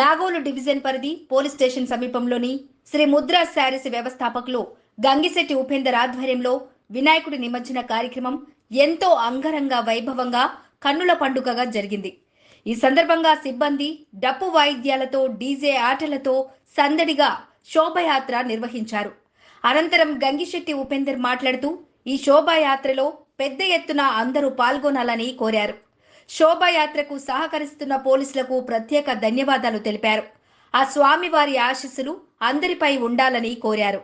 Nagole division పరిధి police station సమీపంలోని శ్రీ ముద్రా శారీస్ వ్యవస్థాపకులు గంగిశెట్టి ఉపేందర్ ఆధ్వర్యంలో వినాయకుడి నిమజ్జన కార్యక్రమం ఎంతో అంగరంగ వైభవంగా కన్నుల పండుగగా జరిగింది. ఈ సందర్భంగా సిబ్బంది డప్పు వాయిద్యాలతో డీజే ఆటలతో సందడిగా శోభయాత్ర నిర్వహించారు. అనంతరం గంగిశెట్టి ఉపేందర్ మాట్లాడుతూ ఈ శోభాయాత్రలో పెద్ద ఎత్తున అందరూ పాల్గొనాలని కోరారు. శోభాయాత్రకు సహకరిస్తున్న పోలీసులకు ప్రత్యేక ధన్యవాదాలు తెలిపారు. ఆ స్వామివారి ఆశీస్సులు అందరిపై ఉండాలని కోరారు.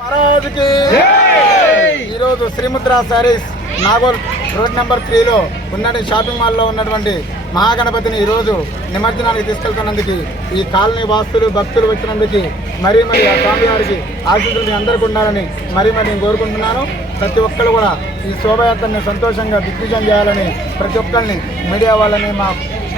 మహారాజుకి ఈరోజు శ్రీముద్రా శారీస్ నాగోల్ రోడ్ నెంబర్ 3లో ఉన్న షాపింగ్ మాల్లో ఉన్నటువంటి మహాగణపతిని ఈరోజు నిమజ్జనానికి తీసుకెళ్తున్నందుకు ఈ కాలనీ వాస్తులు భక్తులు వచ్చినందుకు మరీ ఆ స్వామివారికి ఆశీస్సులు అందరికీ ఉండాలని మరీ నేను కోరుకుంటున్నాను. ప్రతి ఒక్కరు కూడా ఈ శోభయాత్రని సంతోషంగా దిగ్విజయం చేయాలని ప్రతి ఒక్కరిని మీడియా వాళ్ళని, మా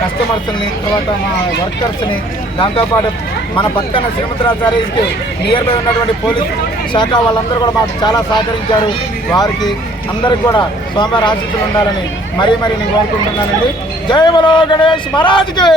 కస్టమర్స్ని, తర్వాత మా వర్కర్స్ని, దాంతోపాటు మన పక్కన శ్రీముద్రా శారీస్కి నియర్ బై ఉన్నటువంటి పోలీస్ శాఖ వాళ్ళందరూ కూడా మాకు చాలా సహకరించారు. వారికి అందరికి కూడా స్వామివారి ఆశీస్సులు ఉండాలని మరీ నేను కోరుకుంటున్నానండి. జై బలో గణేష్ మహారాజ్కి.